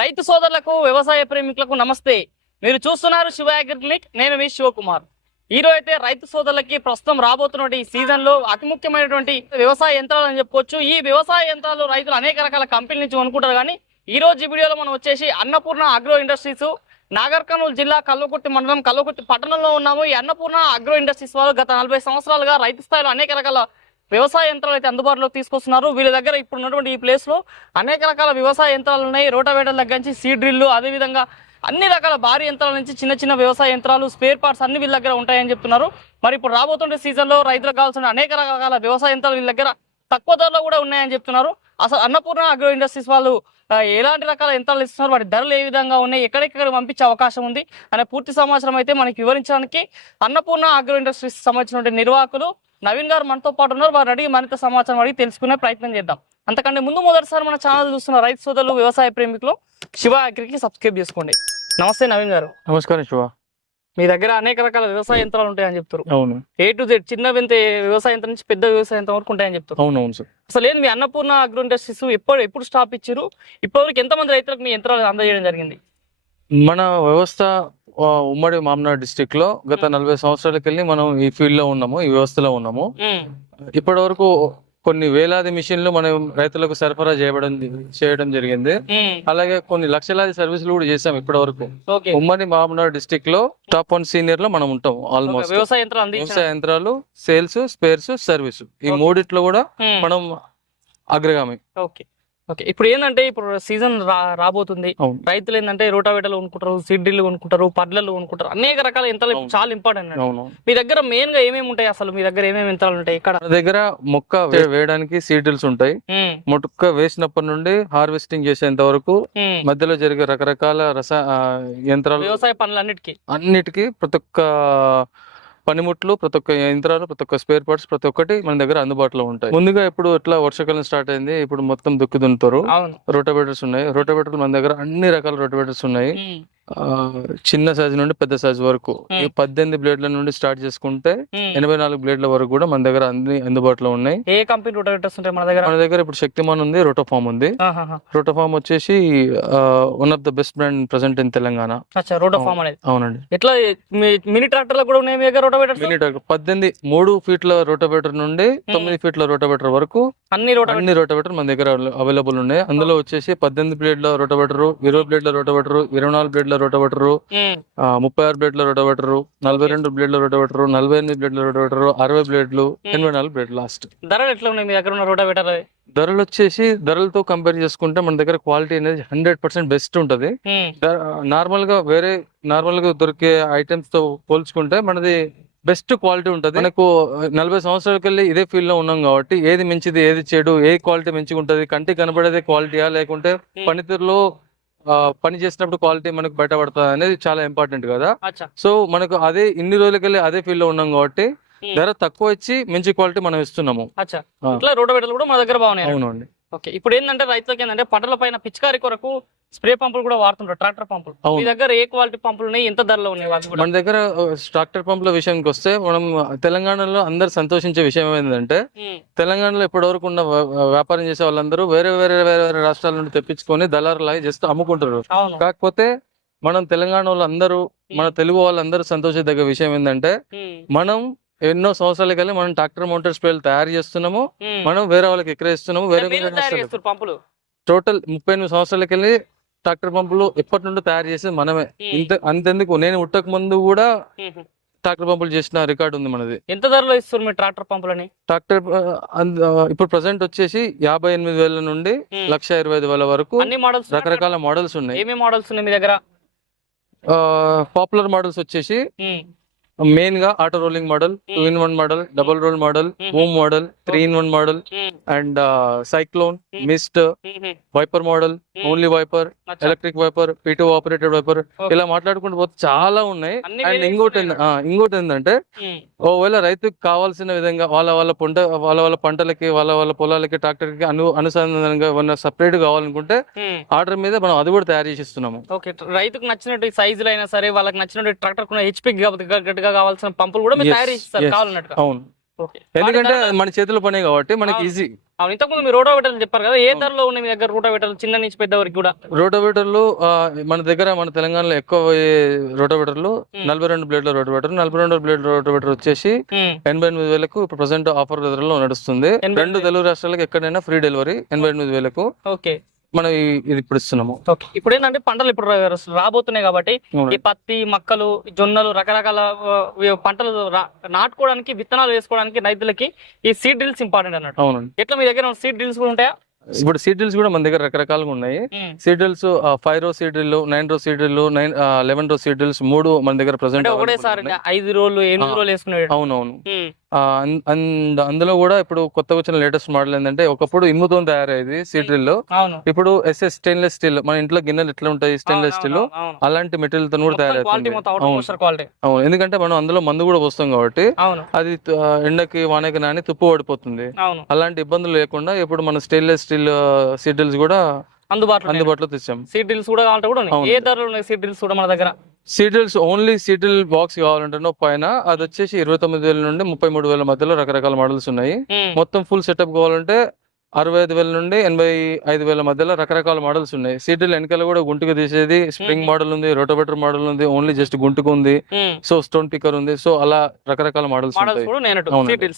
రైతు సోదరులకు వ్యవసాయ ప్రేమికులకు నమస్తే. మీరు చూస్తున్నారు శివ అగ్రిక్లినిక్ నేను మీ శివకుమార్. ఈరోజు అయితే రైతు సోదరులకి ప్రస్తుతం రాబోతున్నటువంటి ఈ సీజన్లో అతి ముఖ్యమైనటువంటి వ్యవసాయ యంత్రాలు అని చెప్పుకోవచ్చు. ఈ వ్యవసాయ యంత్రాలు రైతులు అనేక రకాల కంపెనీల నుంచి కొనుక్కుంటారు కానీ ఈ రోజు వీడియోలో మనం వచ్చేసి అన్నపూర్ణ అగ్రో ఇండస్ట్రీస్ నాగర్ కర్నూలు జిల్లా కల్వకుర్తి మండలం కల్వకుర్తి పట్టణంలో ఉన్నాము. ఈ అన్నపూర్ణ అగ్రో ఇండస్ట్రీస్ వాళ్ళు గత నలభై సంవత్సరాలుగా రైతు స్థాయిలో అనేక రకాల వ్యవసాయ యంత్రాలు అయితే అందుబాటులోకి తీసుకొస్తున్నారు. వీళ్ళ దగ్గర ఇప్పుడు ఉన్నటువంటి ఈ ప్లేస్లో అనేక రకాల వ్యవసాయ యంత్రాలు ఉన్నాయి. రోటావేటర్ దగ్గర నుంచి సీడ్ డ్రిల్లు అదేవిధంగా అన్ని రకాల భారీ యంత్రాల నుంచి చిన్న చిన్న వ్యవసాయ యంత్రాలు స్పేర్ పార్ట్స్ అన్ని వీళ్ళ దగ్గర ఉంటాయని చెప్తున్నారు. మరి ఇప్పుడు రాబోతుండే సీజన్లో రైతులకు కావాల్సిన అనేక రకాల వ్యవసాయ యంత్రాలు వీళ్ళ దగ్గర తక్కువ ధరలో కూడా ఉన్నాయని చెప్తున్నారు. అసలు అన్నపూర్ణ అగ్రో ఇండస్ట్రీస్ వాళ్ళు ఎలాంటి రకాల యంత్రాలు ఇస్తున్నారు? వాటి ధరలు ఏ విధంగా ఉన్నాయి? ఎక్కడెక్కడ పంపించే అవకాశం ఉంది? అనే పూర్తి సమాచారం అయితే మనకి వివరించడానికి అన్నపూర్ణ అగ్రో ఇండస్ట్రీస్ సంబంధించినటువంటి నిర్వాహకులు నవీన్ గారు మనతో పాటు ఉన్నారు. వారు అడిగి మరింత సమాచారం అడిగి తెలుసుకునే ప్రయత్నం చేద్దాం. అంతకంటే ముందు మొదటిసారి మన ఛానల్ చూస్తున్న రైతు సోదరులు వ్యవసాయ ప్రేమికులు శివ అగ్రికి సబ్స్క్రైబ్ చేసుకోండి. నమస్తే నవీన్ గారు. నమస్కారం శివ. మీ దగ్గర అనేక రకాల వ్యవసాయ యంత్రాలు ఉంటాయని చెప్తారు అవును. ఏ టు జెడ్ చిన్న వింత వ్యవసాయ యంత్రం నుంచి పెద్ద వ్యవసాయ యంత్రం వరకు ఉంటాయని చెప్తారు అవును అవును సార్. అసలు ఏంది మీ అన్నపూర్ణ అగ్రో ఇండస్ట్రీస్ ఎప్పుడు ఎప్పుడు స్టాప్ ఇచ్చారు? ఇప్పటివరకు ఎంతమంది రైతులకు మీ యంత్రాలు అందజేయడం జరిగింది? మన వ్యవస్థ ఉమ్మడి మామనాడు డిస్టిక్లో గత నలభై సంవత్సరాలకి వెళ్ళి మనం ఈ ఫీల్డ్లో ఉన్నాము ఈ వ్యవస్థలో ఉన్నాము. ఇప్పటి వరకు కొన్ని వేలాది మిషన్లు మనం రైతులకు సరఫరా చేయడం చేయడం జరిగింది. అలాగే కొన్ని లక్షలాది సర్వీసులు కూడా చేసాం ఇప్పటి వరకు ఉమ్మడి మామనాడు డిస్టిక్లో టాప్ వన్ సీనియర్లో మనం ఉంటాం ఆల్మోస్ట్ వ్యవసాయ యంత్రాలు అందించారు వ్యవసాయ యంత్రాలు సేల్స్ స్పేర్స్ సర్వీస్ ఈ. మూడిట్లో కూడా మనం అగ్రగామి. ఓకే. ఓకే. ఇప్పుడు ఏంటంటే ఇప్పుడు సీజన్ రాబోతుంది. రైతులు ఏంటంటే రోటావేటర్లు కొనుక్కుంటారు సీడ్రిల్లు కొనుక్కుంటారు పడ్లలు కొనుక్కుంటారు అనేక రకాల యంత్రాలు. చాలా ఇంపార్టెంట్ మీ దగ్గర మెయిన్గా ఏమేమి ఉంటాయి అసలు? మీ దగ్గర ఏమేమి యంత్రాలు ఉంటాయి? ఇక్కడ దగ్గర మొక్క వేయడానికి సీడ్రిల్స్ ఉంటాయి. మొక్క వేసినప్పటి నుండి హార్వెస్టింగ్ చేసేంత వరకు. మధ్యలో జరిగే రకరకాల రస యంత్రాలు వ్యవసాయ పనులన్నిటికీ. అన్నిటికీ ప్రతి ఒక్క పనిముట్లు ప్రతి ఒక్క యంత్రాలు ప్రతి ఒక్క స్పేర్ పార్ట్స్ ప్రతి ఒక్కటి మన దగ్గర అందుబాటులో ఉంటాయి. ముందుగా ఇప్పుడు ఇట్లా వర్షాకాలం స్టార్ట్ అయింది ఇప్పుడు మొత్తం దుక్కి దున్నుతారు. అవును. రోటోవేటర్స్ ఉన్నాయి. రోటోవేటర్లు మన దగ్గర అన్ని రకాల రోటోవేటర్స్ ఉన్నాయి. చిన్న సైజు నుండి పెద్ద సైజు వరకు. ఈ. పద్దెనిమిది బ్లేడ్ల నుండి స్టార్ట్ చేసుకుంటే. ఎనభై నాలుగు బ్లేడ్ల వరకు కూడా మన దగ్గర అన్ని అందుబాటులో ఉన్నాయి. ఏ కంపెనీ రోటావేటర్స్ ఉంటాయి మన దగ్గర? మన దగ్గర ఇప్పుడు శక్తిమాన్ ఉంది రోటోఫామ్ ఉంది. రోటోఫామ్ వచ్చేసి one of the best brand present in Telangana. అచ్చా రోటో ఫామ్ అనేది. అవునండి. ఎట్లా మినీ ట్రాక్టర్లు కూడా ఉన్నాయి రోటావేటర్స్ మినీ ట్రాక్టర్ పద్దెనిమిది మూడు ఫీట్ల రోటోవేటర్ నుండి తొమ్మిది ఫీట్ల రోటోవేటర్ వరకు అన్ని రోటావేటర్ అన్ని రోటోవేటర్ మన దగ్గర అవైలబుల్ ఉన్నాయి. అందులో వచ్చేసి పద్దెనిమిది బ్లేడ్ల రోటోవేటర్ ఇరవై బ్లేడ్ల రోటోవేటర్ ఇరవై నాలుగు బ్లేడ్ల రోటోవేటర్ ముప్పై ఆరు బ్లేడ్ల రోటోవేటర్ నలభై రెండు బ్లేడ్ల రోటోవేటర్ నలభై ఎనిమిది బ్లేడ్ల రోటోవేటర్ అరవై బ్లేడ్లు ఎనభై నాలుగు బ్లేడ్ లాస్ట్. ధరలు ఎట్లా ఉన్నాయి మీ దగ్గర ఉన్న రోటావేటర్ ధరలు వచ్చేసి ధరలతో కంపేర్ చేసుకుంటే మన దగ్గర క్వాలిటీ అనేది హండ్రెడ్ పర్సెంట్ బెస్ట్ ఉంటది. నార్మల్గా వేరే నార్మల్గా దొరికే ఐటమ్స్తో పోల్చుకుంటే మనది బెస్ట్ క్వాలిటీ ఉంటది. మనకు నలభై సంవత్సరాలకి వెళ్ళి ఇదే ఫీల్డ్లో ఉన్నాం కాబట్టి ఏది మంచిది ఏది చెడు ఏ క్వాలిటీ మంచిగా ఉంటది కంటికి కనబడేదే క్వాలిటీయా లేకుంటే పనితీరులో పని చేసినప్పుడు క్వాలిటీ మనకు బయటపడుతుంది అనేది చాలా ఇంపార్టెంట్ కదా. సో మనకు అదే ఇన్ని రోజులకి వెళ్ళి అదే ఫీల్డ్లో ఉన్నాం కాబట్టి. ధర తక్కువ ఇచ్చి మంచి క్వాలిటీ మనం ఇస్తున్నాము. ఇట్లా కూడా మన దగ్గర బాగున్నాయి అవునండి. ఓకే. ఇప్పుడు ఏంటంటే రైతులకి ఏంటంటే పంటల పైన పిచికారి కొరకు స్ప్రే పంపులు కూడా వాడుతుంటారు ట్రాక్టర్ పంపులు. మీ. దగ్గర ఏ క్వాలిటీ పంపులు ఉన్నాయి ఎంత ధరలో ఉన్నాయి మన దగ్గర ట్రాక్టర్ పంపుల విషయానికి వస్తే మనం తెలంగాణలో అందరు సంతోషించే విషయం ఏంటంటే తెలంగాణలో ఇప్పటివరకు ఉన్న వ్య- వ్యాపారం చేసే వాళ్ళందరూ వేరే వేరే వేరే వేరే రాష్ట్రాల నుండి తెప్పించుకొని దళారులాగా జస్ట్ అమ్ముకుంటారు కాకపోతే మనం తెలంగాణ వాళ్ళందరూ మన తెలుగు వాళ్ళందరూ సంతోషించదగ్గ విషయం ఏంటంటే మనం ఎన్నో సంవత్సరాలకి వెళ్ళి మనం ట్రాక్టర్ మోటార్ స్ప్రేలు తయారు చేస్తున్నాము. మనం వేరే వాళ్ళకి ఎక్కరేస్తున్నాము వేరే మీరే పంపులు? టోటల్ ముప్పై ఎనిమిది సంవత్సరాలకి వెళ్ళి ట్రాక్టర్ పంపులు ఎప్పటి నుండి తయారు చేసేది మనమే. ఇంత అంతెందుకు? నేను ఉట్టక ముందు కూడా. ట్రాక్టర్ పంపులు చేసిన రికార్డు ఉంది మనది. ఎంత ధరలో ఇస్తారు మీ ట్రాక్టర్ పంపులని? ట్రాక్టర్ ఇప్పుడు ప్రజెంట్ వచ్చేసి యాభై ఎనిమిది వేల నుండి. లక్ష ఇరవై ఐదు వేల వరకు అన్ని మోడల్స్ రకరకాల మోడల్స్ ఉన్నాయి. ఏమేమి మోడల్స్ ఉన్నాయి మీ దగ్గర? పాపులర్ మోడల్స్ వచ్చేసి మెయిన్గా auto rolling model two in one model double roll model. Home model three in one model and cyclone. Mist wiper model. Only wiper. Electric wiper PTO operated wiper. ఇలా మాట్లాడుకుంటూ పోతే చాలా ఉన్నాయి అండ్ ఇంకోటి ఇంకోటి ఏంటంటే ఒకవేళ రైతుకు కావాల్సిన విధంగా వాళ్ళ వాళ్ళ పంట వాళ్ళ వాళ్ళ పంటలకి వాళ్ళ వాళ్ళ పొలాలకి ట్రాక్టర్కి అను అనుసంధానంగా ఏమన్నా సపరేట్ కావాలనుకుంటే. ఆర్డర్ మీద మనం అది కూడా తయారు చేసి ఇస్తున్నాము ఓకే రైతుకు నచ్చినట్టు సైజులు అయినా సరే వాళ్ళకి నచ్చినట్టు ట్రాక్టర్ హెచ్పి గట్టిగా కావాల్సిన పంపులు కూడా మీరు తయారు చేస్తారు. కావాలన్నట్టుగా. అవును. ఎందుకంటే మన చేతుల పనే కాబట్టి మనకి. ఈజీ అవును ఇంతకుముందు మీరు రోటోవేటర్లు చెప్పారు కదా ఏ ధరలో ఉన్నాయి మీ దగ్గర రోటోవేటర్లు చిన్న నుంచి పెద్ద వరకు కూడా? రోటోవేటర్లు మన దగ్గర మన తెలంగాణలో ఎక్కువ రోటోవేటర్లు Hmm. నలభై రెండు బ్లేడ్ల రోటోవేటర్. నలభై రెండు బ్లేడ్ రోటోవేటర్ వచ్చేసి ఉమ్, ఎనభై ఎనిమిది వేలకు ఇప్పుడు ప్రజెంట్ ఆఫర్ ధరలో నడుస్తుంది. రెండు తెలుగు రాష్ట్రాలకు ఎక్కడైనా ఫ్రీ డెలివరీ ఎనభై ఎనిమిది వేలకు. ఓకే మనం ఇది ఇప్పుడు ఇస్తున్నాము. ఇప్పుడు ఏంటంటే పంటలు ఇప్పుడు రాబోతున్నాయి కాబట్టి ఈ పత్తి మక్కలు జొన్నలు రకరకాల పంటలు నాటుకోవడానికి విత్తనాలు వేసుకోవడానికి రైతులకి ఈ సీడ్ డ్రిల్స్ ఇంపార్టెంట్ అన్నట్టు. అవునండి. ఎట్లా మీ దగ్గర సీడ్ డ్రిల్స్ కూడా ఉంటాయా? ఇప్పుడు సీడ్రిల్స్ కూడా మన దగ్గర రకరకాలుగా ఉన్నాయి. ఉమ్. Seed drills five row seed drill nine row seed drill nine eleven row seed drills మూడు మన దగ్గర ప్రజెంట్ అంటే ఒకటేసారి ఐదు రోజులు ఎనిమిది. రోజులు వేసుకునే అవునవును. అండ్ అందులో కూడా ఇప్పుడు కొత్తగా వచ్చిన లేటెస్ట్ మోడల్ ఏంటంటే ఒకప్పుడు ఇనుముతో తయారయ్యేది అవును. ఇప్పుడు ఎస్ఎస్ స్టెయిన్లెస్ స్టీల్ మన ఇంట్లో గిన్నెలు ఎట్లా ఉంటాయి స్టెయిన్లెస్ స్టీల్. అలాంటి మెటీరియల్తో కూడా తయారవుతుంది. అవును. ఎందుకంటే మనం అందులో మందు కూడా పోస్తాం కాబట్టి అది ఎండకి వానకి నాని తుప్పు పడిపోతుంది. అలాంటి ఇబ్బందులు లేకుండా ఇప్పుడు మన స్టెయిన్లెస్ స్టీల్ సీడ్రిల్స్ కూడా అందుబాటులో అందుబాటులో తెచ్చాం. సీడ్ డ్రిల్స్ కూడా కావాలంటే కూడా. ఏ ధరలు ఉన్నాయి సీడ్ డ్రిల్స్ కూడా మన దగ్గర? సీడ్రిల్స్ ఓన్లీ సీడ్రిల్ బాక్స్ కావాలంటే పైన అది వచ్చేసి ఇరవై తొమ్మిది వేల నుండి ముప్పై మూడు వేల మధ్యలో రకరకాల మోడల్స్ ఉన్నాయి. ఉమ్. మొత్తం ఫుల్ సెటప్ కావాలంటే అరవై ఐదు వేల నుండి ఎనభై ఐదు వేల మధ్యలో రకరకాల మోడల్స్ ఉన్నాయి. సీడ్రిల్ వెనకాల కూడా గుంటుకు తీసేది. Spring mm. మోడల్ ఉంది రోటోవేటర్ మోడల్ ఉంది ఓన్లీ జస్ట్ గుంటుకు ఉంది. ఉమ్. సో స్టోన్ పిక్కర్ ఉంది. సో అలా రకరకాల మోడల్స్ ఉంటాయి.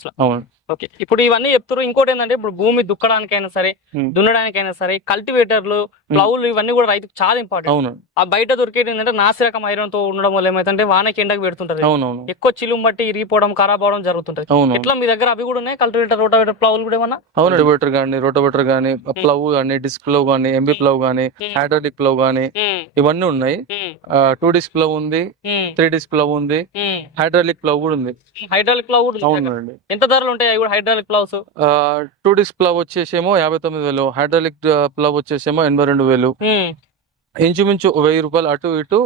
లో అవును. ఓకే. ఇప్పుడు ఇవన్నీ చెప్తారు ఇంకోటి ఏంటంటే ఇప్పుడు భూమి దుక్కడానికైనా సరే. దున్నడానికైనా సరే కల్టివేటర్లు ప్లౌలు ఇవన్నీ కూడా రైతుకు చాలా ఇంపార్టెంట్. అవును. ఆ బయట దొరికేది ఏంటంటే నాసిరకం ఐరన్తో ఉండడం వల్ల ఏమైతుందంటే వానకి ఎండకు పెడుతుంటది. అవునవును. ఎక్కువ చిలుం బట్టి ఇరిగిపోవడం ఖరాబ్ అవడం జరుగుతుంటది. అవును ఎట్లా మీ దగ్గర అవి కూడా ఉన్నాయి? కల్టివేటర్ రోటావేటర్ ప్లౌలు కూడా ఏమన్నా? అవును. రోటోవేటర్ కానీ రోటోవేటర్ కానీ ప్లవ్ కానీ డిస్క్ ప్లవ్ కానీ ఎంబీ ప్లవ్ కానీ హైడ్రాలిక్ ప్లవ్ కానీ ఇవన్నీ ఉన్నాయి. టూ డిస్క్ ప్లవ్ ఉంది త్రీ డిస్క్ ప్లవ్ ఉంది హైడ్రాలిక్ ప్లవ్ కూడా ఉంది. హైడ్రాలిక్ ప్లౌ కూడా. అవునండి. ఎంత ధరలు ఉంటాయి అవి కూడా hydraulic ploughs two disc plough వచ్చేసేమో యాభై తొమ్మిది వేలు హైడ్రాలిక్ ప్లవ్ వచ్చేసేమో ఎనభై రెండు వేలు. ఇంచుమించు వెయ్యి రూపాయలు అటు ఇటు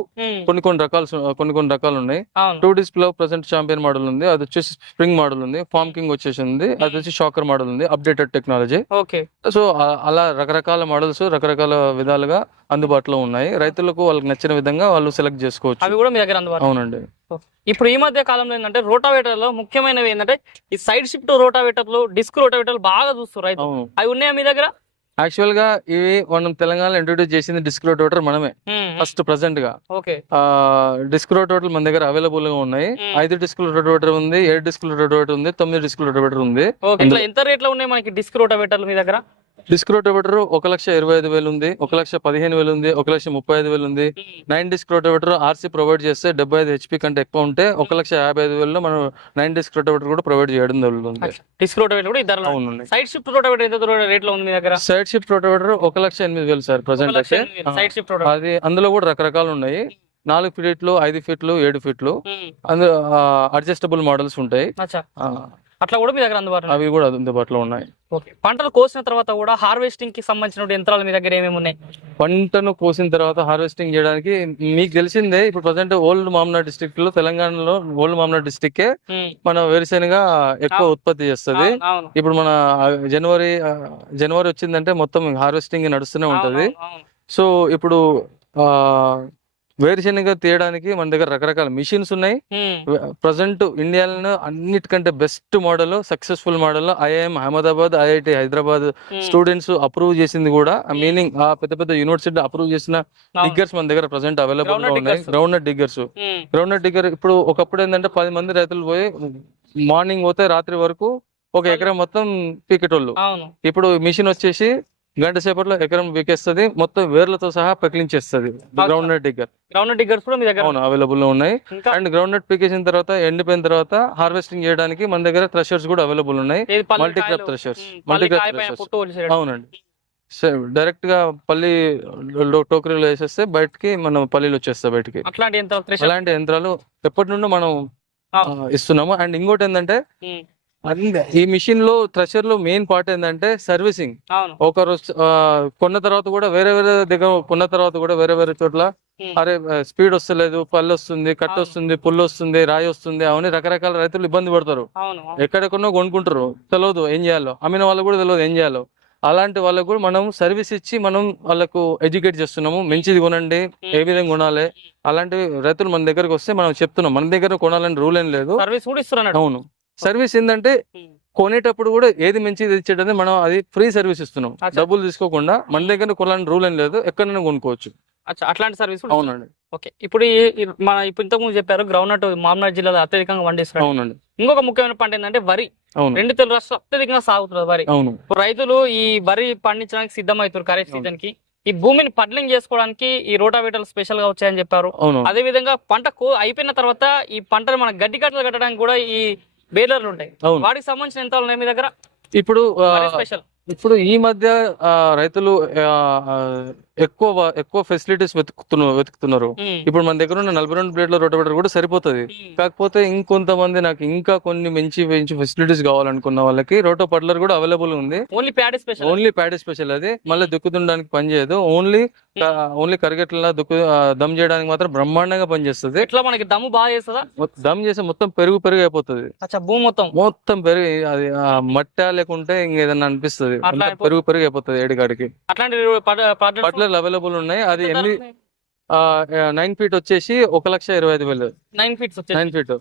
కొన్ని కొన్ని రకాలు కొన్ని కొన్ని రకాలు ఉన్నాయి two disc plough present champion model ఉంది. అది వచ్చేసి స్ప్రింగ్ మోడల్ ఉంది. ఫార్మ్ కింగ్ వచ్చేసి ఉంది అది వచ్చి షాకర్ మోడల్ ఉంది. Updated technology. ఓకే. సో అలా రకరకాల మోడల్స్ రకరకాల విధాలుగా అందుబాటులో ఉన్నాయి. రైతులకు వాళ్ళకి నచ్చిన విధంగా వాళ్ళు సెలెక్ట్ అవి చేసుకోవచ్చు కూడా మీ దగ్గర అందుబాటులో అవునండి. ఇప్పుడు ఈ మధ్య కాలంలో ఏంటంటే రోటావేటర్లో ముఖ్యమైనవి ఏంటంటే ఈ సైడ్ షిఫ్ట్ రోటావేటర్లు డిస్క్ రోటావేటర్లు బాగా చూస్తారు రైతు అవి ఉన్నాయా మీ దగ్గర? యాక్చువల్గా ఇవి మనం తెలంగాణలో ఇంట్రొడ్యూస్ చేసింది డిస్క్ రోటోటర్ మనమే. ఫస్ట్ ప్రెసెంట్గా ఓకే. ఆ డిస్క్ రోటోటర్ మన దగ్గర అవైలబుల్గా ఉన్నాయి. ఐదు డిస్క్ రోటోవేటర్ ఉంది ఏడు డిస్క్ రోటోవేటర్ ఉంది తొమ్మిది డిస్క్ రోటోవేటర్ ఉంది. ఎంత రేట్లో ఉన్నాయి మనకి డిస్క్ రోటావేటర్లు మీ దగ్గర? డిస్క్ రోటోవేటర్ ఒక లక్ష ఇరవై ఐదు వేలు ఉంది ఒక లక్ష పదిహేను వేలు ఉంది ఒక లక్ష ముప్పై ఐదు వేలు ఉంది. Nine disc rotavator RC provide చేస్తే డెబ్బై ఐదు హెచ్పి కంటే ఎక్కువ ఉంటే ఒక లక్ష యాభై ఐదు వేలలో మనం నైన్ డిస్క్ రోటోవేటర్ కూడా ప్రొవైడ్ చేయడం జరుగుతుంది. డిస్క్ రోటావేటర్ కూడా అవునండి సైడ్ షిఫ్ట్ రోటావేటర్ ఎంత రేట్లో ఉంది దగ్గర? సైడ్ షిఫ్ట్ రోటోవేటర్ ఒక లక్ష ఎనిమిది వేలు సార్ ప్రజెంట్ అయితే. సైడ్ షిఫ్ట్ అది అందులో కూడా రకరకాలు ఉన్నాయి. నాలుగు ఫీట్లు ఐదు ఫీట్లు ఏడు ఫీట్లు. అందులో అడ్జస్టబుల్ మోడల్స్ ఉంటాయి. అట్లా కూడా మీ దగ్గర అందుబాటులో అవి కూడా అందుబాటులో ఉన్నాయి. ఓకే. పంటలు కోసిన తర్వాత కూడా హార్వెస్టింగ్కి సంబంధించిన యంత్రాలు మీ దగ్గర ఏమేమి ఉన్నాయి? పంటను కోసిన తర్వాత హార్వెస్టింగ్ చేయడానికి మీకు తెలిసిందే ఇప్పుడు ప్రజెంట్ ఓల్డ్ మామనాడ్ డిస్ట్రిక్ట్లో తెలంగాణలో ఓల్డ్ మామనాడ్ డిస్ట్రిక్ట్ మన వేరుశెనగ ఎక్కువ. ఉత్పత్తి చేస్తది. ఇప్పుడు మన జనవరి జనవరి వచ్చిందంటే మొత్తం హార్వెస్టింగ్ నడుస్తూనే ఉంటది. సో ఇప్పుడు ఆ వేరుశెనగ తీయడానికి మన దగ్గర రకరకాల మిషన్స్ ఉన్నాయి. ప్రజెంట్ ఇండియాలో అన్నిటికంటే best model successful model IIM Ahmedabad IIT Hyderabad students approve చేసింది కూడా. మీనింగ్ ఆ పెద్ద పెద్ద యూనివర్సిటీ అప్రూవ్ చేసిన. డిగ్గర్స్ మన దగ్గర ప్రజెంట్ అవైలబుల్గా ఉన్నాయి. గ్రౌండ్ డిగ్గర్స్ గ్రౌండ్ డిగ్గర్ ఇప్పుడు ఒకప్పుడు ఏంటంటే పది మంది రైతులు పోయి మార్నింగ్ పోతే రాత్రి వరకు ఒక ఎకరం మొత్తం పీకెటోళ్ళు. ఇప్పుడు మిషన్ వచ్చేసి గంట సేపట్లో ఎకరం పీకేస్తుంది మొత్తం వేర్లతో సహా పెకిలించేస్తుంది. Groundnut digger ground diggers కూడా మీ దగ్గర అవును అవైలబుల్లో ఉన్నాయి. అండ్ గ్రౌండ్ నట్ పీకేసిన తర్వాత ఎండిపోయిన తర్వాత హార్వెస్టింగ్ చేయడానికి మన దగ్గర థ్రెషర్స్ కూడా అవైలబుల్ ఉన్నాయి. Multi crop threshers multi crop threshers. అవునండి. డైరెక్ట్గా పల్లి టోకరీలో వేసేస్తే బయటికి మనం పల్లీలు వచ్చేస్తాయి బయటికి. అలాంటి యంత్రాలు ఎప్పటి నుండో మనం. ఇస్తున్నాము. అండ్ ఇంకోటి ఏంటంటే ఈ మిషన్లో థ్రెషర్లో మెయిన్ పార్ట్ ఏంటంటే సర్వీసింగ్. అవును. ఒకరు కొన్న తర్వాత కూడా వేరే వేరే దగ్గర కొన్న తర్వాత కూడా వేరే వేరే చోట్ల అరే స్పీడ్ వస్తలేదు పళ్ళు వస్తుంది కట్. వస్తుంది పుల్లు వస్తుంది రాయి వస్తుంది అవన్నీ రకరకాల రైతులు ఇబ్బంది పడతారు. అవును. ఎక్కడెక్కడో కొనుక్కుంటారు తెలియదు ఏం చేయాలో. అమ్మిన వాళ్ళకు కూడా తెలియదు ఏం చేయాలో. అలాంటి వాళ్ళకు కూడా మనం సర్వీస్ ఇచ్చి మనం వాళ్ళకు ఎడ్యుకేట్ చేస్తున్నాము. మంచిది కొనండి ఏ విధంగా కొనాలి అలాంటి రైతులు మన దగ్గరకు వస్తే మనం చెప్తున్నాం. మన దగ్గర కొనాలని రూల్ ఏం లేదు. సర్వీస్ కూడా ఇస్తున్నారు అవును. సర్వీస్ ఏంటంటే కొనేటప్పుడు కూడా ఏది మంచిది ఇచ్చేటది మనం అది ఫ్రీ సర్వీస్ ఇస్తున్నాం. డబ్బులు తీసుకోకుండా మన దగ్గర కొనాలని రూల్ ఏం లేదు ఎక్కడైనా కొనుక్కోవచ్చు. అట్లాంటి సర్వీస్. అవునండి. ఓకే ఇప్పుడు మన ఇప్పుడు ఇంతకు ముందు చెప్పారు గ్రౌండ్ నట్ మామనాడు జిల్లాలో అత్యధికంగా పండిస్తున్నారు. అవునండి. ఇంకొక ముఖ్యమైన పంట ఏంటంటే వరి. రెండు తెలుగు రాష్ట్రాలు అత్యధికంగా సాగుతుంది వరి. అవును. రైతులు ఈ వరి పండించడానికి సిద్ధమవుతారు ఖరీఫ్. సీజన్కి ఈ భూమిని పడ్లింగ్ చేసుకోవడానికి ఈ రోటావేటర్లు స్పెషల్గా వచ్చాయని చెప్పారు. అవును. అదే విధంగా పంట అయిపోయిన తర్వాత ఈ పంటను మన గడ్డి కట్టలు కట్టడానికి కూడా ఈ బేలర్లు ఉంటాయి అవును. వాటికి సంబంధించిన యంత్రాలు ఉన్నాయి మీ దగ్గర? ఇప్పుడు స్పెషల్ ఇప్పుడు ఈ మధ్య రైతులు ఎక్కువ ఎక్కువ ఫెసిలిటీస్ వెతుకుతున్నారు. వెతుకుతున్నారు ఇప్పుడు మన దగ్గర ఉన్న నలభై రెండు బ్లేడ్ల రోటోవేటర్ కూడా సరిపోతుంది. కాకపోతే ఇంకొంతమంది నాకు ఇంకా కొన్ని మంచి మంచి ఫెసిలిటీస్ కావాలనుకున్న వాళ్ళకి రోటో పడ్లర్ కూడా అవైలబుల్ ఉంది. Only paddy special only paddy special అది. మళ్ళీ దుక్కుతుండడానికి పని చేయదు. ఓన్లీ ఓన్లీ కరిగెట్ల దుక్కు దమ్ చేయడానికి మాత్రం బ్రహ్మాండంగా పనిచేస్తుంది ఎట్లా మనకి దమ్ము బాగా చేస్తుందా? దమ్ చేస్తే మొత్తం పెరుగు పెరుగు అయిపోతుంది. భూమి మొత్తం? మొత్తం పెరుగు అది మట్ట లేకుంటే ఇంకేదన్నా అనిపిస్తుంది. పెరుగు పెరుగు అయిపోతుంది ఏడికాడికి అట్లాంటి పడ- పట్లర్లు అవైలబుల్ ఉన్నాయి. అది ఎన్ని? నైన్ ఫీట్ వచ్చేసి ఒక లక్ష ఇరవై ఐదు వేలు. నైన్ ఫీట్స్ వచ్చేసి. Nine feet.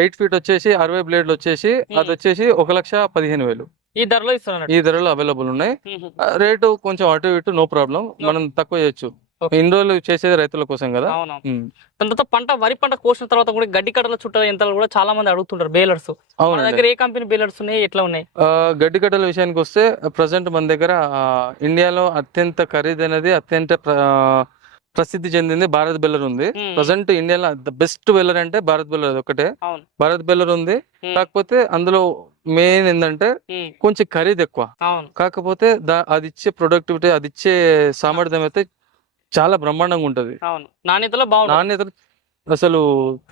ఎయిట్ ఫీట్ వచ్చేసి అరవై బ్లేడ్లు వచ్చేసి అది వచ్చేసి ఒక లక్ష పదిహేను వేలు. ఈ ధరలో ఇస్తున్నారు ఈ ధరలో అవైలబుల్ ఉన్నాయి. ఆ, రేటు కొంచెం అటు ఇటు నో ప్రాబ్లం. మనం తక్కువ చేయొచ్చు. ఇన్ని రోజులు చేసేది రైతుల కోసం కదా? అవును తర్వాత పంట వరి పంట కోసిన తర్వాత కూడా గడ్డి కట్టల చుట్ట యంత్రాలు కూడా చాలా మంది అడుగుతుంటారు బేలర్స్. మన అవునండి. దగ్గర ఏ కంపెనీ బేలర్స్ ఉన్నాయి ఎట్లా ఉన్నాయి? గడ్డి కట్టల విషయానికి వస్తే ప్రజెంట్ మన దగ్గర ఇండియాలో అత్యంత ఖరీదైనది అత్యంత ప్రసిద్ధి చెందింది భారత్ బెల్లర్ ఉంది. ప్రజెంట్ ఇండియాలో ద బెస్ట్ బెల్లర్ అంటే భారత్ బెల్లర్ అది ఒకటే. అవును. భారత్ బెల్లర్ ఉంది. కాకపోతే అందులో మెయిన్ ఏంటంటే కొంచెం ఖరీదు ఎక్కువ. అవును. కాకపోతే అది ఇచ్చే ప్రొడక్టివిటీ అది ఇచ్చే సామర్థ్యం అయితే చాలా బ్రహ్మాండంగా ఉంటది. అవును. నాణ్యతలో బాగుంటుంది. నాణ్యత అసలు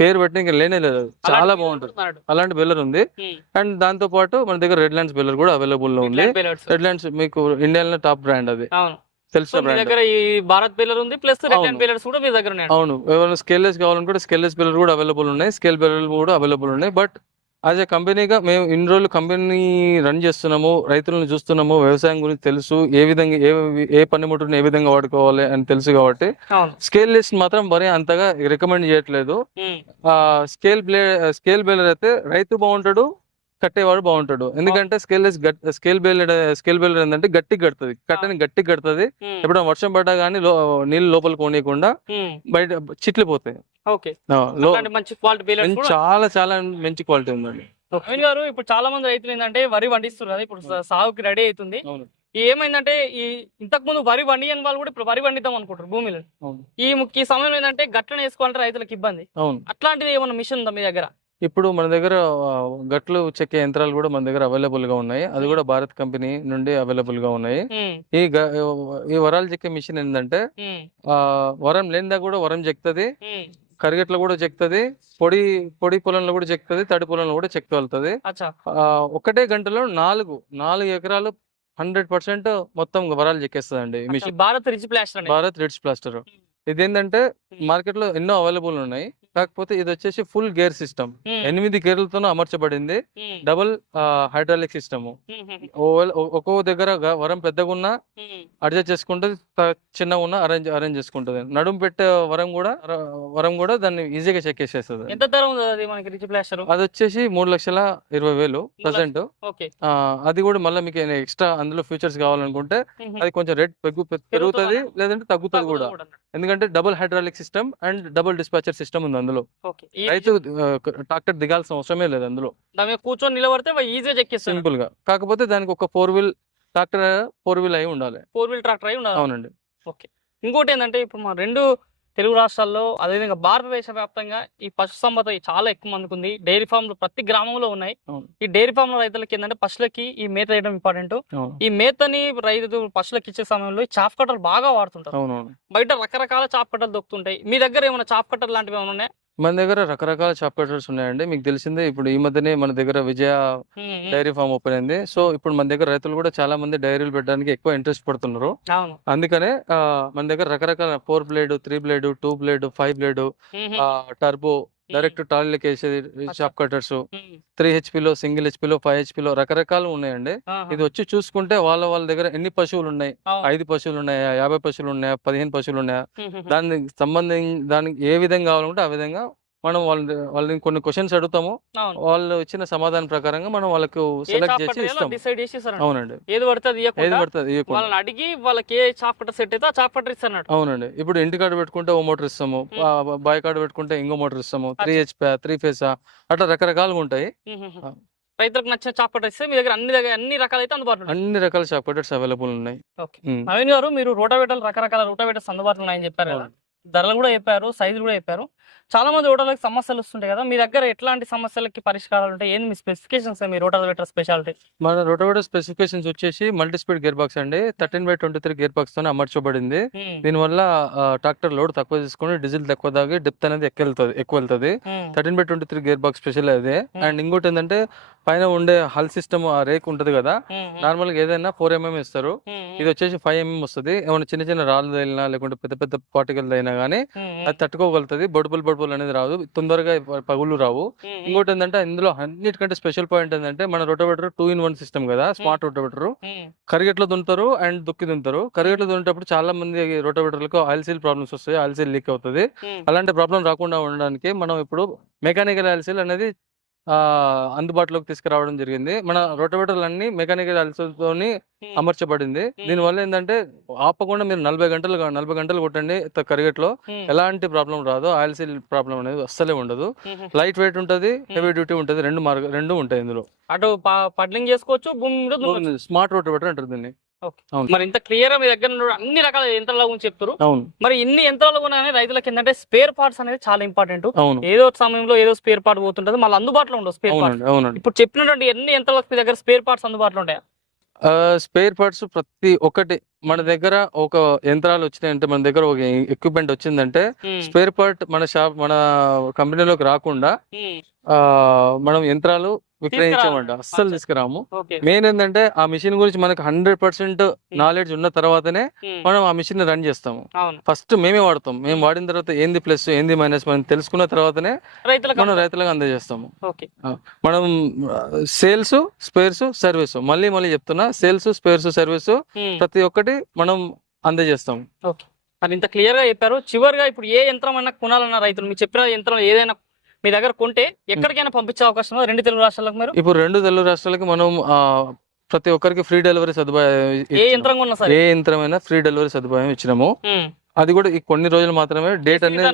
పేరు పెట్టిన ఇంకా లేనే లేదు. చాలా బాగుంటుంది. అలాంటి బెల్లర్ ఉంది. అండ్ దాంతో పాటు మన దగ్గర రెడ్ ల్యాండ్స్ బెల్లర్ కూడా అవైలబుల్లో ఉంది. రెడ్ ల్యాండ్స్ మీకు ఇండియాలో టాప్ బ్రాండ్ అది. అవును. సో తెలిసిన మీ బ్రాండ్ దగ్గర ఈ భారత్ బేలర్ ఉంది ప్లస్ రెడ్ కూడా మీ దగ్గర అవును. ఎవరైనా స్కేల్లెస్ కావాలనుకుంటే స్కేల్లెస్ బెల్లర్ కూడా అవైలబుల్ ఉన్నాయి. స్కేల్ బెల్లర్ కూడా అవైలబుల్ ఉన్నాయి. బట్ యాజ్ ఏ కంపెనీగా మేము ఇన్ని రోజులు కంపెనీ రన్ చేస్తున్నాము రైతులను చూస్తున్నాము వ్యవసాయం గురించి తెలుసు ఏ విధంగా ఏ ఏ పనిముట్టుని ఏ విధంగా వాడుకోవాలి అని తెలుసు కాబట్టి స్కేల్ లిస్ట్ మాత్రం మరీ అంతగా రికమెండ్ చేయట్లేదు. స్కేల్ బ్లే స్కేల్ బేలర్ అయితే రైతు బాగుంటాడు కట్టేవాడు బాగుంటాడు. ఎందుకంటే scale less scale baler scale baler ఏంటంటే గట్టి కడుతుంది. కట్టని గట్టి కడుతుంది. ఎప్పుడైనా వర్షం పడ్డా కానీ నీళ్ళు లోపల పోనీయకుండా ఉమ్, బయట చిట్లిపోతాయి ఓకే. ఆ, లో- అలాంటి మంచి క్వాలిటీ బేలర్స్ కూడా చాలా చాలా మంచి క్వాలిటీ ఉందండి. గారు ఇప్పుడు చాలా మంది రైతులు ఏంటంటే వరి పండిస్తున్నారు ఇప్పుడు సాగుకి రెడీ అవుతుంది. ఏమైందంటే ఈ ఇంతకు ముందు వరి వండియని వాళ్ళు కూడా ఇప్పుడు వరి వండిద్దాం అనుకుంటారు భూమిలో. ఈ ము- ఈ సమయంలో ఏంటంటే గట్లను వేసుకోవాలంటే రైతులకు ఇబ్బంది. అట్లాంటిది ఏమైనా మిషన్ ఉందా మీ దగ్గర? ఇప్పుడు మన దగ్గర గట్లు చెక్కే యంత్రాలు కూడా మన దగ్గర అవైలబుల్గా ఉన్నాయి. అది కూడా భారత్ కంపెనీ నుండి అవైలబుల్గా ఉన్నాయి ఈ ఈ వరాలు చెక్కే మిషన్ ఏంటంటే ఆ వరం లేనిదా కూడా వరం చెక్తది. కరిగెట్లో కూడా చెక్తది. పొడి పొడి పొలంలో కూడా చెక్తది. తడి పొలంలో కూడా అచ్చా. ఆ, ఒకటే గంటలో నాలుగు నాలుగు ఎకరాలు హండ్రెడ్ పర్సెంట్ మొత్తం వరాలు చెక్కేస్తుందండి ఈ అచ్చా, machine. Bharat rich plaster Bharat రిడ్స్ plaster ఇదేంటంటే మార్కెట్లో ఎన్నో అవైలబుల్ ఉన్నాయి. కాకపోతే ఇది వచ్చేసి ఫుల్ గేర్ సిస్టమ్. ఎనిమిది గేర్లతో అమర్చబడింది. Double hydraulic system. ఒక్కో దగ్గర వరం పెద్దగా ఉన్నా అడ్జస్ట్ చేసుకుంటుంది చిన్నగా ఉన్నా అరేంజ్ అరేంజ్ చేసుకుంటుంది. నడుము పెట్టే వరం కూడా వరం కూడా దాన్ని ఈజీగా ఎంత ధర ఉంది అది మనకి రిచ్ ప్లాస్టర్? అది వచ్చేసి మూడు లక్షల ఇరవై వేలు ప్రజెంట్. అది కూడా మళ్ళీ మీకు ఎక్స్ట్రా అందులో ఫీచర్స్ కావాలనుకుంటే అది కొంచెం రేట్ పెరుగు పెరుగుతుంది లేదంటే తగ్గుతుంది కూడా. ఎందుకంటే double hydraulic system and double dispatcher system ఉంది అందులో. ఓకే. రైతు ట్రాక్టర్ దిగాల్సిన అవసరమే లేదు అందులో. కూర్చొని నిలబడితే ఈజీగా చెక్కిస్తాను సింపుల్గా కాకపోతే దానికి ఒక four wheel tractor four wheel అయి ఉండాలి. ఫోర్ వీల్ ట్రాక్టర్ అయి ఉండాలి. అవునండి. ఇంకోటి ఏంటంటే ఇప్పుడు మన రెండు తెలుగు రాష్ట్రాల్లో అదేవిధంగా భారతదేశ వ్యాప్తంగా ఈ పశు సంపద చాలా ఎక్కువ మందికి ఉంది డైరీ ఫామ్లు ప్రతి గ్రామంలో ఉన్నాయి. ఈ డైరీ ఫామ్ రైతులకి ఏంటంటే పశువులకి ఈ మేత వేయడం ఇంపార్టెంట్. ఈ మేతని రైతు పశువులకి ఇచ్చే సమయంలో ఈ చాప్ కట్టలు బాగా వాడుతుంటారు. బయట రకరకాల చాప్ కట్టలు దొరుకుతుంటాయి మీ దగ్గర ఏమైనా చాప్ కట్టలు లాంటివి ఏమైనా ఉన్నాయా? మన దగ్గర రకరకాల చాప్ కట్టర్స్ ఉన్నాయండి. మీకు తెలిసిందే ఇప్పుడు ఈ మధ్యనే మన దగ్గర విజయ. డైరీ ఫామ్ ఓపెన్ అయింది. సో ఇప్పుడు మన దగ్గర రైతులు కూడా చాలా మంది డైరీలు పెట్టడానికి ఎక్కువ ఇంట్రెస్ట్ పడుతున్నారు. అందుకనే మన దగ్గర రకరకాల four blade three blade two blade five blade turbo direct టాలీలోకి వేసేది చాప్ కట్టర్స్. ఉమ్, త్రీ హెచ్పిలో సింగిల్ హెచ్పిలో ఫైవ్ హెచ్పిలో రకరకాలు ఉన్నాయండి. ఇది వచ్చి చూసుకుంటే వాళ్ళ వాళ్ళ దగ్గర ఎన్ని పశువులు ఉన్నాయి. ఐదు పశువులు ఉన్నాయా? యాభై పశువులు ఉన్నాయా? పదిహేను పశువులు ఉన్నాయా. దానికి సంబంధించి దానికి ఏ విధంగా కావాలంటే ఆ విధంగా మనం వాళ్ళని వాళ్ళని కొన్ని క్వశ్చన్స్ అడుగుతాము వాళ్ళు ఇచ్చిన సమాధానం ప్రకారంగా మనం వాళ్ళకు సెలెక్ట్ చాప్ చేసి ఇస్తాం డిసైడ్ చేసేసారండి అవునండి ఏది పడితే అది ఏది పడుతుంది. వాళ్ళని అడిగి వాళ్ళకి ఏ చాప్ కట్టర్ సెట్ అయితే ఆ చాప్ ఇస్తారన్నట్టు అవునండి ఇప్పుడు ఇంటి కార్డు పెట్టుకుంటే ఓ మోటార్ ఇస్తాము. బాయ్ కార్డు పెట్టుకుంటే ఇంకో మోటార్ ఇస్తాము త్రీ. హెచ్పి త్రీ ఫేసా అట్లా రకరకాలుగా ఉంటాయి. రైతులకు నచ్చిన చాప్ ఇస్తే మీ దగ్గర అన్ని దగ్గర అన్ని రకాలైతే అందుబాటులో. అన్ని రకాల షాప్ కటర్స్ అవైలబుల్ ఉన్నాయి. నవీన్ గారు మీరు రోటావేటర్లు రకరకాల రోటావేటర్స్ అందుబాటులో ఉన్నాయని చెప్పారు కదా. ధరలు కూడా చెప్పారు సైజు కూడా చెప్పారు. చాలా మంది రోటాలకు సమస్యలు వస్తుంటాయి కదా మీ దగ్గర ఎట్లాంటి సమస్యలకి పరిష్కారాలు ఉంటాయి? ఏంది మీ స్పెసిఫికేషన్స్ మీ రోటావేటర్ స్పెషాలిటీ? మన రోటోవేటర్ స్పెసిఫికేషన్స్ వచ్చేసి మల్టీ స్పీడ్ గేర్ బాక్స్ అండి. Thirteen by twenty three gear box తోనే అమర్చబడింది. దీనివల్ల ట్రాక్టర్ లోడ్ తక్కువ తీసుకొని డీజిల్ తక్కువ తాగి డెప్త్ అనేది ఎక్కువ వెళ్తుంది ఎక్కువ వెళ్తుంది. Thirteen by twenty three gear box special అదే. అండ్ ఇంకోటి ఏంటంటే పైన ఉండే హల్ సిస్టమ్ ఆ రేక్ ఉంటది కదా నార్మల్గా ఏదైనా ఫోర్ ఎంఎం ఇస్తారు. ఇది వచ్చేసి ఫైవ్ ఎంఎం వస్తుంది. ఏమైనా చిన్న చిన్న రాళ్ళు తగిలినా లేకుంటే పెద్ద పెద్ద పార్టికల్ అయినా కానీ అది తట్టుకోగలుగుతుంది. బొడుపులు బొడుపులు అనేది రాదు. తొందరగా పగులు రావు. ఇంకోటి ఏంటంటే ఇందులో అన్నిటికంటే స్పెషల్ పాయింట్ ఏంటంటే మన rotavator two in one system కదా స్మార్ట్ రోటోవేటర్. కరిగెట్లో దున్నుతారు అండ్ దుక్కి దున్నుతారు. కరిగెట్లో దున్నేటప్పుడు చాలా మంది రోటోవేటర్లకు ఆయిల్ సీల్ ప్రాబ్లమ్స్ వస్తాయి. ఆయిల్ సీల్ లీక్ అవుతుంది. అలాంటి ప్రాబ్లం రాకుండా ఉండడానికి మనం ఇప్పుడు మెకానికల్ ఆయిల్ సీల్ అనేది అందుబాటులోకి తీసుకురావడం జరిగింది. మన రోటోవేటర్లు అన్ని మెకానికల్ తోని అమర్చబడింది. దీనివల్ల ఏంటంటే ఆపకుండా మీరు నలభై గంటలు నలభై గంటలు కొట్టండి కరిగెట్లో. ఎలాంటి ప్రాబ్లం రాదు. ఆయిల్ సీల్ ప్రాబ్లం అనేది అస్సలే ఉండదు. లైట్ వెయిట్ ఉంటది హెవీ డ్యూటీ ఉంటది. రెండు మార్గ రెండు ఉంటాయి ఇందులో. అటు పడ్లింగ్ చేసుకోవచ్చు భూమి మీద దున్నొచ్చు. స్మార్ట్ రోటోవేటర్ అంటారు దీన్ని. అవును. మరి ఇంత క్లియర్ మీ దగ్గర ఉన్న అన్ని రకాల యంత్రాల గురించి చెప్తారు అవును. మరి ఇన్ని యంత్రాలు ఉన్నాయని రైతులకి ఏంటంటే స్పేర్ పార్ట్స్ అనేది చాలా ఇంపార్టెంట్ అవును. ఏదో ఒక సమయంలో ఏదో స్పేర్ పార్ట్ పోతుంటది మళ్ళీ అందుబాటులో ఉండవు స్పేర్ పార్ట్స్ అవునండి అవునండి. ఇప్పుడు చెప్పినటువంటి ఎన్ని యంత్రాలకు మీ దగ్గర స్పేర్ పార్ట్స్ అందుబాటులో ఉంటాయా? స్పేర్ పార్ట్స్ ప్రతి ఒక్కటి మన దగ్గర ఒక యంత్రాలు వచ్చినాయంటే మన దగ్గర ఒక ఎక్విప్మెంట్ వచ్చిందంటే స్పేర్ పార్ట్ మన షాప్ మన కంపెనీలోకి రాకుండా ఆ మనం యంత్రాలు విక్రయించామంట. అస్సలు. తీసుకురాము. మెయిన్ ఏంటంటే ఆ మిషన్ గురించి మనకు హండ్రెడ్ పర్సెంట్ నాలెడ్జ్ ఉన్న తర్వాతనే మనం ఆ మిషన్ రన్ చేస్తాము. ఫస్ట్ మేమే వాడతాం. మేము వాడిన తర్వాత ఏంది ప్లస్ ఏంది మైనస్ మనం తెలుసుకున్న తర్వాతనే మనం రైతులకు అందజేస్తాము. మనం సేల్స్ స్పేర్స్ సర్వీస్ మళ్ళీ మళ్ళీ చెప్తున్నా సేల్స్ స్పేర్స్ సర్వీస్ ప్రతి ఒక్కటి మనం అందజేస్తాం ఇంత క్లియర్గా చెప్పారు. చివరిగా ఇప్పుడు ఏ యంత్రం అయినా కొనాలన్న రైతులు మీరు చెప్పిన యంత్రం ఏదైనా మీ దగ్గర కొంటే ఎక్కడికైనా పంపించే అవకాశం ఉందా? రెండు తెలుగు రాష్ట్రాలకు మీరు? ఇప్పుడు రెండు తెలుగు రాష్ట్రాలకి మనం ఆ, ప్రతి ఒక్కరికి ఫ్రీ డెలివరీ సదుపాయం ఏ. యంత్రం కొన్నా సరే. ఏ యంత్రమైనా ఫ్రీ డెలివరీ సదుపాయం ఇచ్చినాము. అది కూడా ఈ కొన్ని రోజులు మాత్రమే డేట్ అనేది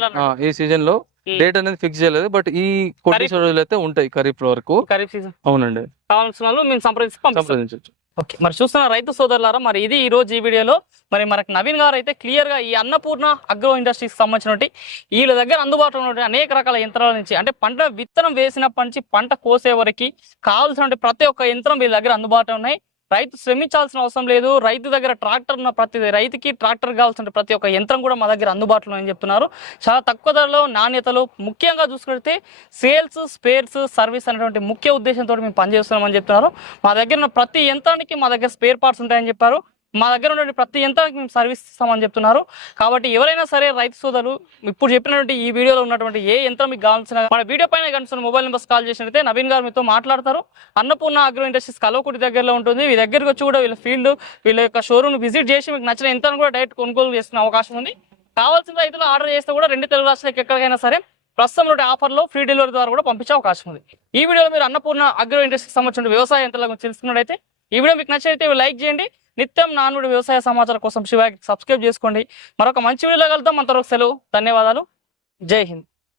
ఈ సీజన్లో. డేట్ అనేది ఫిక్స్ చేయలేదు. బట్ ఈ కొన్ని. రోజులు అయితే ఉంటాయి ఖరీఫ్ వరకు. ఖరీఫ్ సీజన్. అవునండి. కావాల్సిన వాళ్ళు మేము సంప్రదించి సంప్రదించవచ్చు. ఓకే. మరి చూస్తున్న రైతు సోదరులారా మరి ఇది ఈ రోజు ఈ వీడియోలో మరి మనకి నవీన్ గారు అయితే క్లియర్గా ఈ అన్నపూర్ణ అగ్రో ఇండస్ట్రీస్ సంబంధించినటువంటి వీళ్ళ దగ్గర అందుబాటులో ఉన్న అనేక రకాల యంత్రాల నుంచి అంటే పంట విత్తనం వేసినప్పటి నుంచి పంట కోసే వరకు కావాల్సిన ప్రతి ఒక్క యంత్రం వీళ్ళ దగ్గర అందుబాటులో ఉన్నాయి. రైతు శ్రమించాల్సిన అవసరం లేదు. రైతు దగ్గర ట్రాక్టర్ ఉన్న ప్రతి రైతుకి ట్రాక్టర్ కావాల్సిన ప్రతి ఒక్క యంత్రం కూడా మా దగ్గర అందుబాటులో అని చెప్తున్నారు. చాలా తక్కువ ధరలో నాణ్యతలు ముఖ్యంగా చూసుకుంటే సేల్స్ స్పేర్స్ సర్వీస్ అనేటువంటి ముఖ్య ఉద్దేశంతో మేము పనిచేస్తున్నామని చెప్తున్నారు. మా దగ్గర ఉన్న ప్రతి యంత్రానికి మా దగ్గర స్పేర్ పార్ట్స్ ఉంటాయని చెప్పారు. మా దగ్గర ఉన్నటువంటి ప్రతి యంత్రానికి మేము సర్వీస్ ఇస్తామని చెప్తున్నారు. కాబట్టి ఎవరైనా సరే రైతు సోదరులు ఇప్పుడు చెప్పినటువంటి ఈ వీడియోలో ఉన్నటువంటి ఏ యంత్రం మీకు కావాల్సిన మన వీడియో పైన కనిపిస్తున్న మొబైల్ నెంబర్స్ కాల్ చేసినట్టు నవీన్ గారు మీతో మాట్లాడతారు. అన్నపూర్ణ అగ్రో ఇండస్ట్రీస్ కలవకుటి దగ్గరలో ఉంటుంది. మీ దగ్గరికి వచ్చి కూడా వీళ్ళ ఫీల్డ్ వీళ్ళ యొక్క షోరూమ్ విజిట్ చేసి మీకు నచ్చిన యంత్రం కూడా డైరెక్ట్ కొనుగోలు చేస్తున్న అవకాశం ఉంది. కావాల్సిన రైతులు ఆర్డర్ చేస్తే కూడా రెండు తెలుగు రాష్ట్రాలకు ఎక్కడికైనా సరే ప్రస్తుతం ఆఫర్లో ఫ్రీ డెలివరీ ద్వారా కూడా పంపించే అవకాశం ఉంది. ఈ వీడియోలో మీరు అన్నపూర్ణ అగ్రో ఇండస్ట్రీకి సంబంధించిన వ్యవసాయ యంత్రాల గురించి తెలుసుకున్నట్టయితే ఈ వీడియో మీకు నచ్చినైతే లైక్ చేయండి. నిత్యం నానుడి వ్యవసాయ సమాచారం కోసం శివాకి సబ్స్క్రైబ్ చేసుకోండి. మరొక మంచి వీడియోలో కలుద్దాం. అంతవరకు సెలవు. ధన్యవాదాలు. జై హింద్.